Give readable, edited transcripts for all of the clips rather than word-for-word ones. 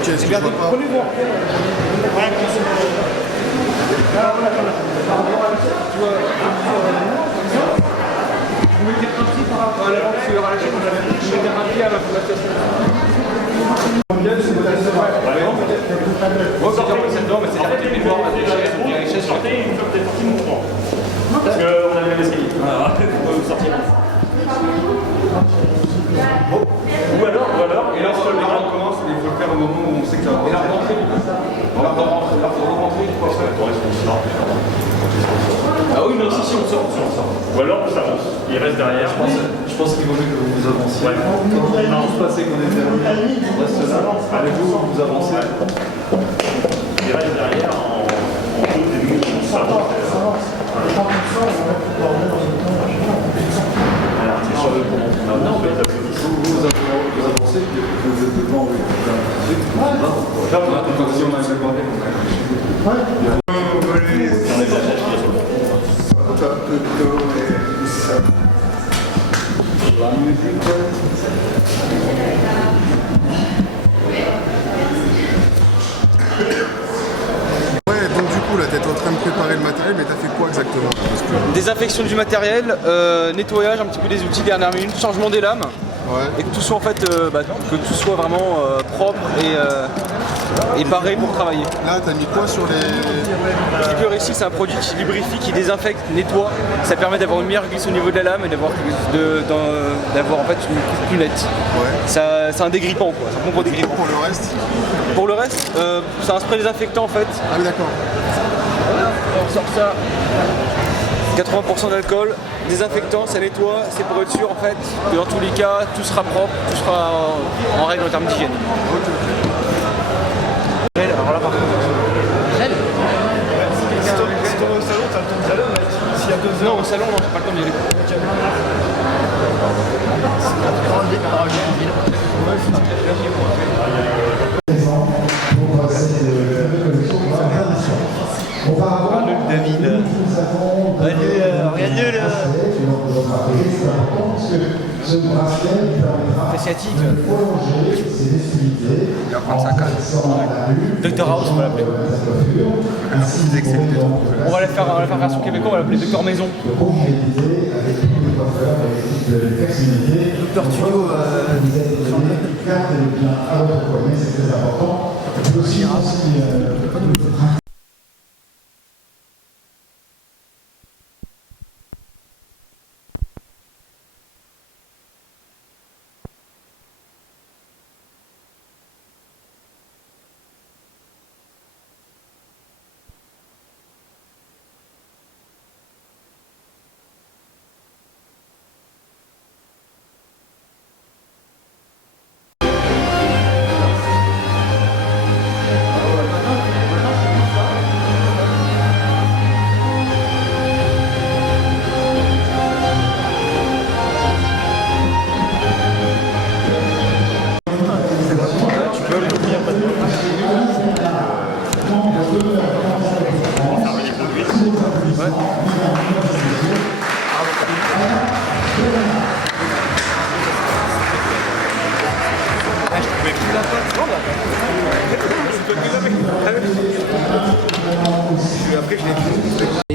Ok, excuse-moi pas. Vous mettez un pied par rapport à l'avant, parce qu'il y aura la chaîne, vous mettez un pied à la station. Moi, c'est dire cette norme, c'est-à-dire que les bords, les chaises sortez, une fois que vous êtes sorti, mon droit. Parce qu'on a le même escalier. Voilà, vous sortir. Ou alors, et là, on commence, il faut le faire au moment où on sait que ça va. Et là, rentrer, on va rentrer, là, il faut rentrer, tu vois, ça va être. Ah oui, non, si, on sort. Ou alors, ça avance. Il reste derrière. Je pense qu'il vaut mieux que vous avanciez. Ouais. Quand on est tous passés, qu'on est terminé, on reste là. Allez, vous avancez. Il reste derrière en deux et nous, on s'avance. Non, mais vous avancez, vous êtes devant, oui. Là, on a tout aussi, on a séparé. La musique. Ouais, donc du coup là t'es en train de préparer le matériel, mais t'as fait quoi exactement là, parce que... Désinfection du matériel, nettoyage un petit peu des outils dernière minute, changement des lames. Ouais. Et que tout soit en fait, que tout soit vraiment propre et paré pour travailler. Là t'as mis quoi sur les... Clipper ici, c'est un produit qui lubrifie, qui désinfecte, nettoie. Ça permet d'avoir une meilleure glisse au niveau de la lame et d'avoir en fait une coupe plus nette. Ouais. C'est un dégrippant quoi, c'est un bon pour dégrippant. Pour le reste? Pour le reste, c'est un spray désinfectant en fait. Ah oui d'accord. On sort ça. 80% d'alcool, désinfectant, ça nettoie, c'est pour être sûr en fait que dans tous les cas tout sera propre, tout sera en règle en termes d'hygiène. Alors là par contre, Si t'es au salon, t'as le temps d'y aller, mais s'il y a 2 heures. non au salon, non, j'ai pas le temps d'y aller. David. Regardez là. C'est sciatique. Il va prendre sa canne. Dr House, on va l'appeler. On va la faire version québécois, on va l'appeler Dr Maison. Dr Studio.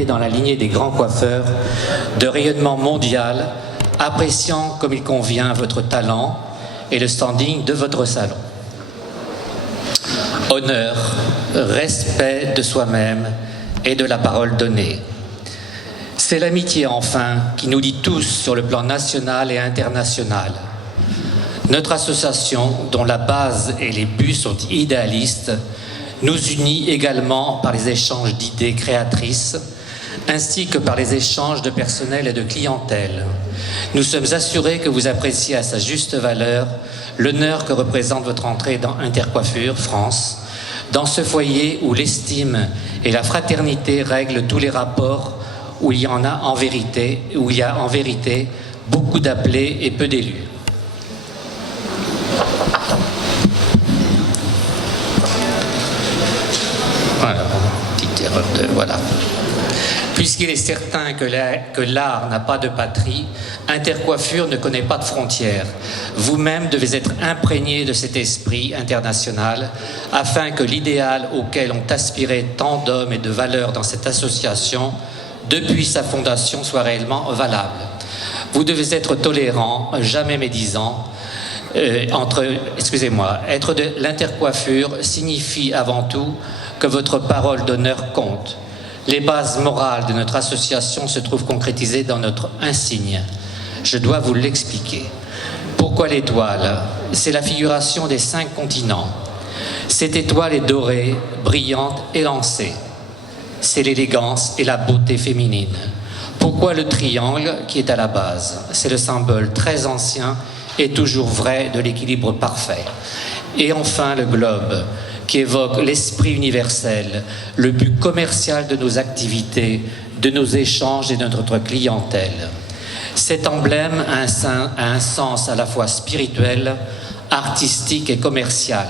Dans la lignée des grands coiffeurs de rayonnement mondial, appréciant comme il convient votre talent et le standing de votre salon. Honneur, respect de soi-même et de la parole donnée. C'est l'amitié enfin qui nous lie tous sur le plan national et international. Notre association, dont la base et les buts sont idéalistes, nous unit également par les échanges d'idées créatrices, ainsi que par les échanges de personnel et de clientèle. Nous sommes assurés que vous appréciez à sa juste valeur l'honneur que représente votre entrée dans Intercoiffure France, dans ce foyer où l'estime et la fraternité règlent tous les rapports, où il y a en vérité beaucoup d'appelés et peu d'élus. Voilà, petite erreur de... Voilà. Puisqu'il est certain que l'art n'a pas de patrie, Intercoiffure ne connaît pas de frontières. Vous-même devez être imprégné de cet esprit international afin que l'idéal auquel ont aspiré tant d'hommes et de valeurs dans cette association, depuis sa fondation, soit réellement valable. Vous devez être tolérant, jamais médisant. Être de l'intercoiffure signifie avant tout que votre parole d'honneur compte. Les bases morales de notre association se trouvent concrétisées dans notre insigne. Je dois vous l'expliquer. Pourquoi l'étoile? C'est la figuration des 5 continents. Cette étoile est dorée, brillante, élancée. C'est l'élégance et la beauté féminine. Pourquoi le triangle qui est à la base? C'est le symbole très ancien et toujours vrai de l'équilibre parfait. Et enfin le globe, qui évoque l'esprit universel, le but commercial de nos activités, de nos échanges et de notre clientèle. Cet emblème a un sens à la fois spirituel, artistique et commercial.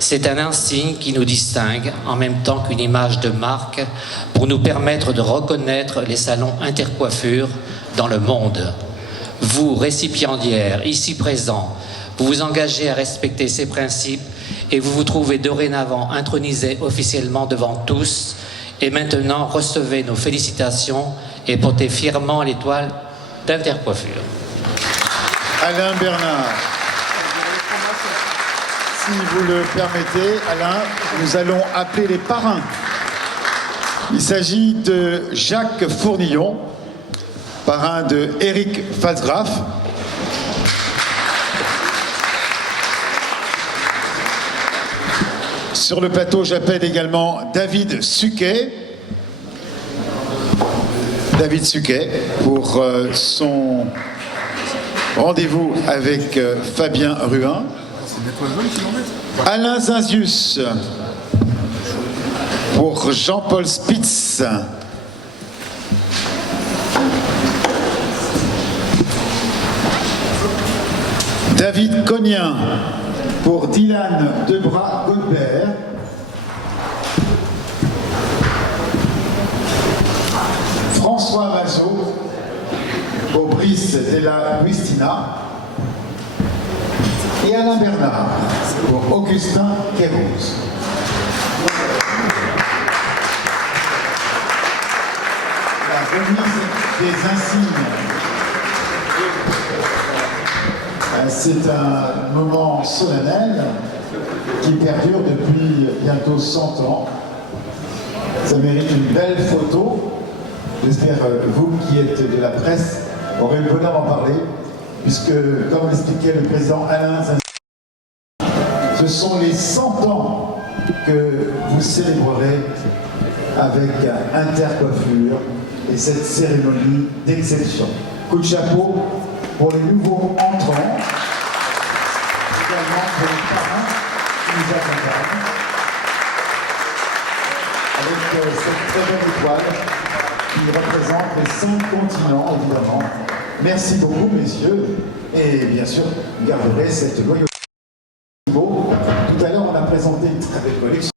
C'est un insigne qui nous distingue en même temps qu'une image de marque pour nous permettre de reconnaître les salons Intercoiffure dans le monde. Vous, récipiendaires, ici présents, vous vous engagez à respecter ces principes et vous vous trouvez dorénavant intronisé officiellement devant tous. Et maintenant, recevez nos félicitations et portez fièrement l'étoile d'Intercoiffure. Alain Bernard. Si vous le permettez, Alain, nous allons appeler les parrains. Il s'agit de Jacques Fournillon, parrain de Éric Pfalzgraf. Sur le plateau, j'appelle également David Suquet. David Suquet pour son rendez-vous avec Fabien Ruin. Alain Zinzius pour Jean-Paul Spitz. David Cognien pour Dylan Debras-Goldberg. François Mazot pour Brice Della Guistina. Et Alain Bernard pour Augustin Kérouz. La remise des insignes. C'est un moment solennel qui perdure depuis bientôt 100 ans. Ça mérite une belle photo. J'espère que vous qui êtes de la presse aurez le bonheur d'en parler, puisque, comme l'expliquait le président Alain Zinzius, ce sont les 100 ans que vous célébrerez avec Intercoiffure et cette cérémonie d'exception. Coup de chapeau pour les nouveaux entrants, également pour les parrains qui nous accompagnent, avec cette très belle étoile qui représente les 5 continents, évidemment. Merci beaucoup, messieurs, et bien sûr, garderez cette loyauté. Tout à l'heure, on a présenté une très belle collection.